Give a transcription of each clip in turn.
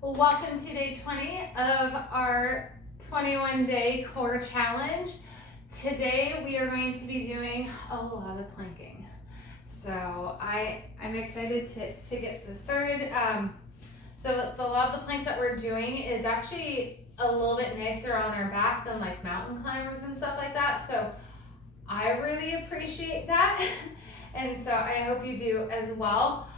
Welcome to day 20 of our 21-day core challenge. Today we are going to be doing a lot of planking. So I'm excited to get this started. So a lot of the planks that we're doing is actually a little bit nicer on our back than like mountain climbers and stuff like that. So I really appreciate that. And so I hope you do as well.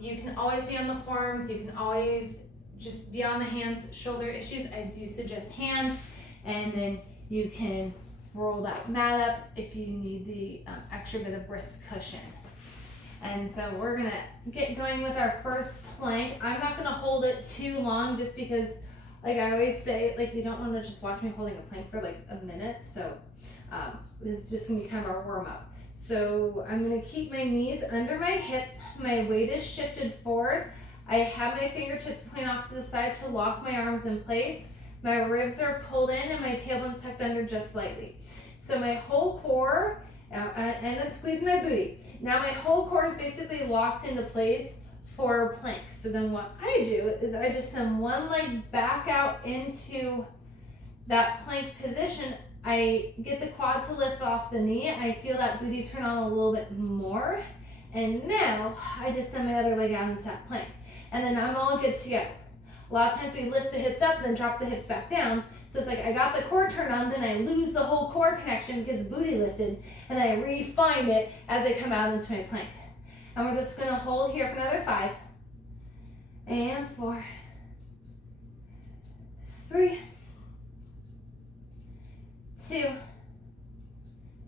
You can always be on the forms. You can always just be on the hands, shoulder issues. I do suggest hands, and then you can roll that mat up if you need the extra bit of wrist cushion. And so we're gonna get going with our first plank. I'm not gonna hold it too long just because, like I always say, like you don't wanna just watch me holding a plank for like a minute. So this is just gonna be kind of our warm up. So I'm gonna keep my knees under my hips. My weight is shifted forward. I have my fingertips pointing off to the side to lock my arms in place. My ribs are pulled in and my tailbone's tucked under just slightly. So my whole core, and I'm squeezing my booty. Now my whole core is basically locked into place for a plank. So then what I do is I just send one leg back out into that plank position. I get the quad to lift off the knee. I feel that booty turn on a little bit more. And now I just send my other leg out into that plank. And then I'm all good to go. A lot of times we lift the hips up and then drop the hips back down. So it's like I got the core turned on, then I lose the whole core connection because the booty lifted, and then I refine it as I come out into my plank. And we're just gonna hold here for another 5, and 4, 3, 2,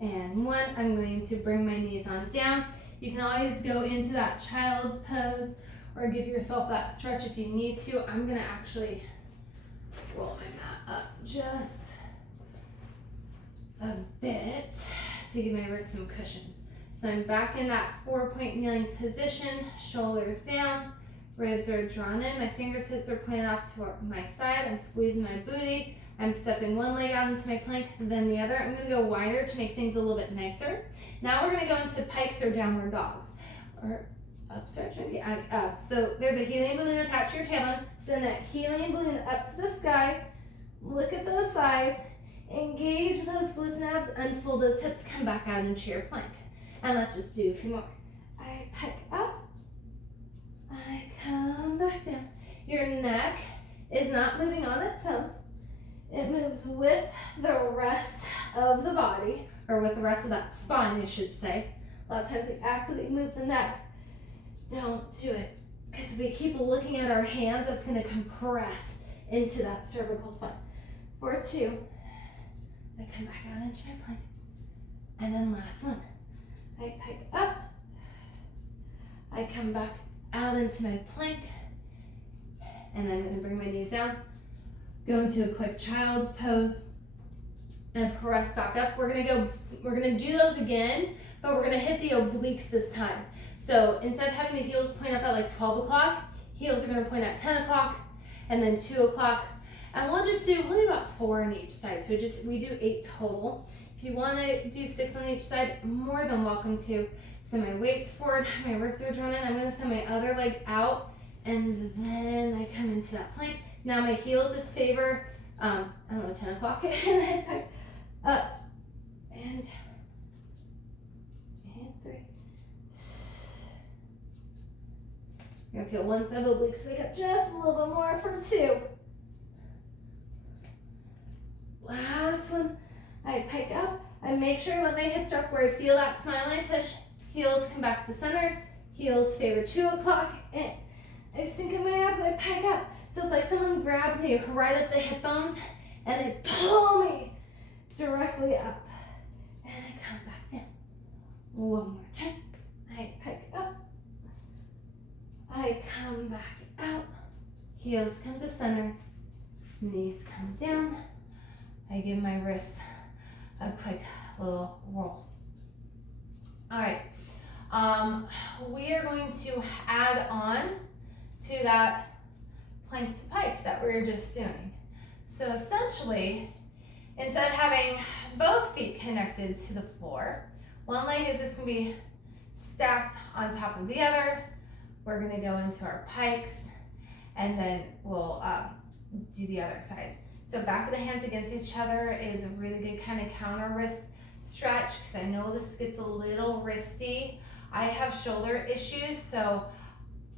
and 1. I'm going to bring my knees on down. You can always go into that child's pose or give yourself that stretch if you need to. I'm gonna actually roll my mat up just a bit to give my wrist some cushion. So I'm back in that 4-point kneeling position, shoulders down, ribs are drawn in, my fingertips are pointed off to my side, I'm squeezing my booty, I'm stepping one leg out into my plank, then the other. I'm gonna go wider to make things a little bit nicer. Now we're gonna go into pikes or downward dogs, or upstretch maybe, up. So there's a helium balloon attached to your tailbone. Send that helium balloon up to the sky. Look at those sides. Engage those glutes and abs. Unfold those hips. Come back out into your plank. And let's just do a few more. I pike up. I come back down. Your neck is not moving on its own. It moves with the rest of the body, or with the rest of that spine, I should say. A lot of times we actively move the neck. Don't do it, because if we keep looking at our hands, that's going to compress into that cervical spine. For 2, I come back out into my plank. And then last one, I pike up, I come back out into my plank, and I'm going to bring my knees down, go into a quick child's pose, and press back up. We're gonna do those again, but we're gonna hit the obliques this time. So instead of having the heels point up at like 12 o'clock, heels are gonna point at 10 o'clock, and then 2 o'clock. And we'll do about 4 on each side. So we do 8 total. If you wanna do 6 on each side, more than welcome to. Send my weights forward, my ribs are drawn in. I'm gonna send my other leg out, and then I come into that plank. Now my heels just favor, 10 o'clock, and I pike up and down, and 3. You're gonna feel one side of obliques wake up just a little bit more for 2. Last one, I pike up, I make sure I let my hips drop where I feel that smile line touch, heels come back to center, heels favor 2 o'clock, and I sink in my abs and I pike up. So it's like someone grabs me right at the hip bones and they pull me directly up, and I come back down. One more time. I pike up, I come back out, heels come to center, knees come down. I give my wrists a quick little roll. All right, we are going to add on to that plank to pike that we were just doing. So essentially, instead of having both feet connected to the floor, one leg is just gonna be stacked on top of the other. We're gonna go into our pikes, and then we'll do the other side. So back of the hands against each other is a really good kind of counter wrist stretch, because I know this gets a little wristy. I have shoulder issues, so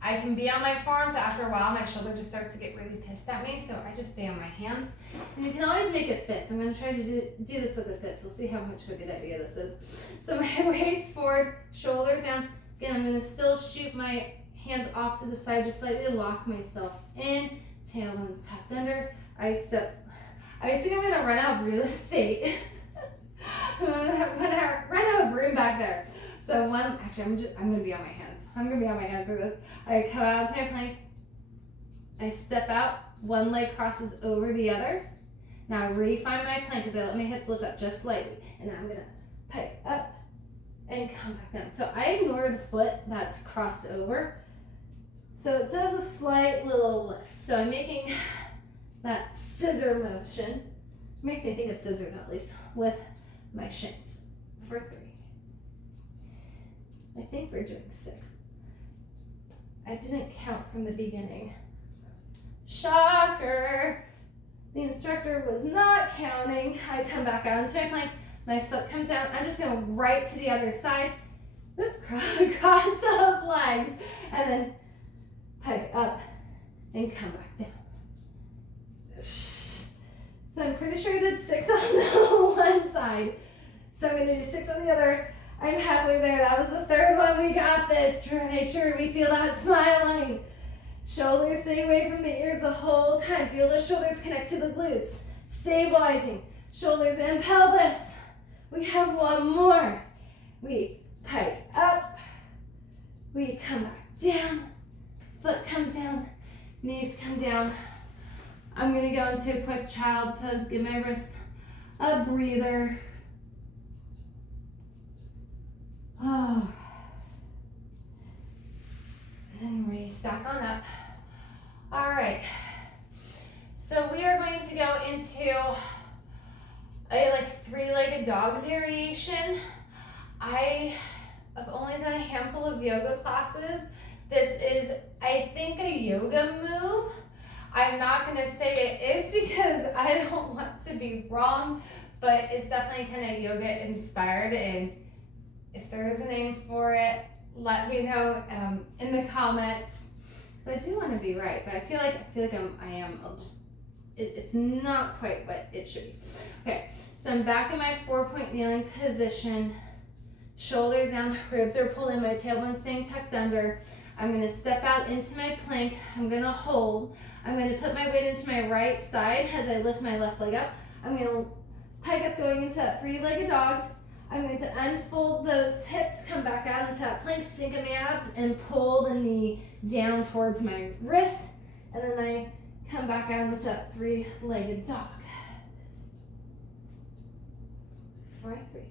I can be on my forearms. After a while, my shoulder just starts to get really pissed at me, so I just stay on my hands. And you can always make a fist. I'm going to try to do this with a fist. We'll see how much of a good idea this is. So my weight's forward, shoulders down. Again, I'm going to still shoot my hands off to the side, just slightly lock myself in. Tailbone's tucked under. I think I'm going to run out of real estate. I'm gonna run out of room back there. So I'm gonna be on my hands. I'm gonna be on my hands for this. I come out to my plank. I step out. One leg crosses over the other. Now I refine my plank because I let my hips lift up just slightly. And now I'm gonna pike up and come back down. So I ignore the foot that's crossed over. So it does a slight little lift. So I'm making that scissor motion. Makes me think of scissors, at least, with my shins for 3. I think we're doing 6. I didn't count from the beginning. Shocker! The instructor was not counting. I come back out into my plank. My foot comes down. I'm just going right to the other side. Cross those legs. And then pike up and come back down. So I'm pretty sure I did 6 on the one side. So I'm going to do 6 on the other. I'm halfway there. That was the 3rd one. We got this. To make sure we feel that smile line. Shoulders stay away from the ears the whole time. Feel the shoulders connect to the glutes. Stabilizing. Shoulders and pelvis. We have one more. We pike up. We come back down. Foot comes down. Knees come down. I'm going to go into a quick child's pose. Give my wrists a breather. Oh. And then re-stack on up. All right. So we are going to go into a 3-legged dog variation. I have only done a handful of yoga classes. This is, I think, a yoga move. I'm not going to say it is because I don't want to be wrong, but it's definitely kind of yoga inspired, and if there is a name for it, let me know in the comments, because I do want to be right, but I feel like I am. It's not quite what it should be. Okay, so I'm back in my 4-point kneeling position, shoulders down, ribs are pulled in, my tailbone staying tucked under. I'm going to step out into my plank. I'm going to hold. I'm going to put my weight into my right side as I lift my left leg up. I'm going to pike up going into that 3-legged dog. I'm going to unfold those hips, come back out into that plank, sink in my abs, and pull the knee down towards my wrist. And then I come back out into that 3-legged dog. For 3.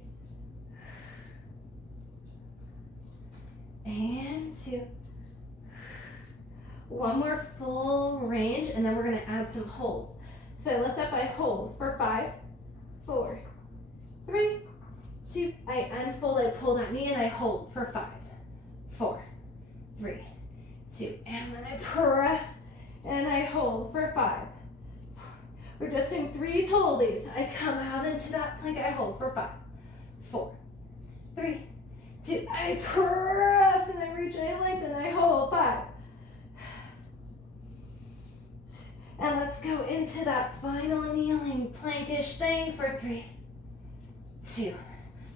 And 2. One more full range, and then we're going to add some holds. So I lift up, I hold for 5, 4, 3, 2. I unfold, I pull that knee, and I hold for 5, 4, 3, 2. And then I press, and I hold for 5. We're just doing 3 toldies. I come out into that plank, I hold for 5, 4, 3, 2. I press, and I reach, I lengthen, I hold 5. And let's go into that final kneeling plankish thing for 3, 2.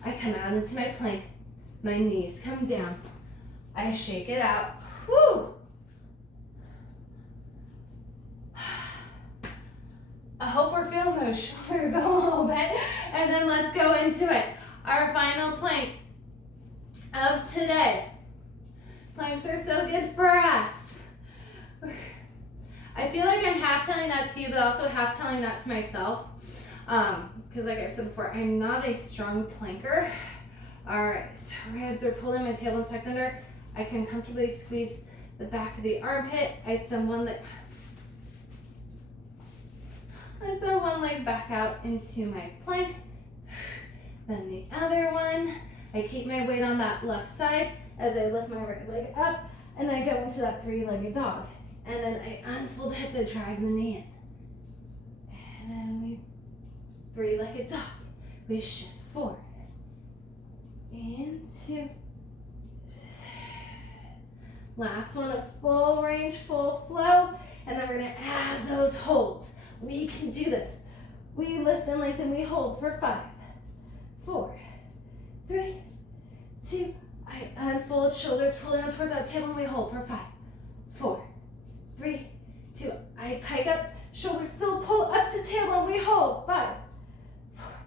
I come out into my plank. My knees come down. I shake it out. Woo! I hope we're feeling those shoulders a little bit. And then let's go into it. Our final plank of today. Planks are so good for us. I feel like I'm half telling that to you, but also half telling that to myself. Because like I said before, I'm not a strong planker. All right, so ribs are pulled in, my tailbone's tucked under. I can comfortably squeeze the back of the armpit. I send one leg back out into my plank. Then the other one. I keep my weight on that left side as I lift my right leg up, and I go into that 3-legged dog. And then I unfold the hips, I drag the knee in. And then we 3-legged dog. We shift forward. And 2. Last one, a full range, full flow. And then we're gonna add those holds. We can do this. We lift and lengthen, we hold for 5, 4, 3, 2. I unfold, shoulders pull down towards that tailbone, we hold for 5, 4, 3, 2. I pike up, shoulders still pull up to tailbone, we hold. 5, 4,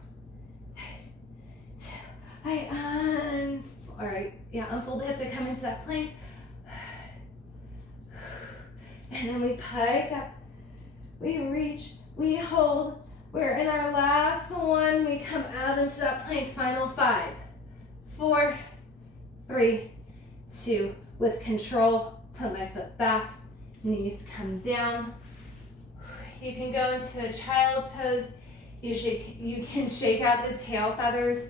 3, 2. Unfold the hips, I come into that plank. And then we pike up, we reach, we hold. We're in our last one. We come out into that plank. Final 5, 4, 3, 2. With control, put my foot back, knees come down. You can go into a child's pose. You can shake out the tail feathers.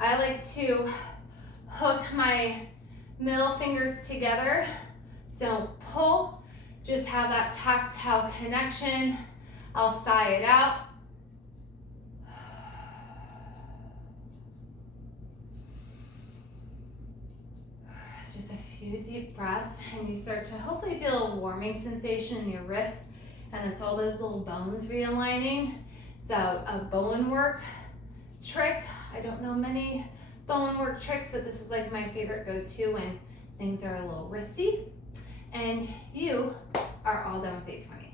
I like to hook my middle fingers together. Don't pull, just have that tactile connection. I'll sigh it out. Just a few deep breaths, and you start to hopefully feel a warming sensation in your wrists, and it's all those little bones realigning. It's a bone work trick. I don't know many bone work tricks, but this is like my favorite go-to when things are a little wristy. And you are all done with day 20.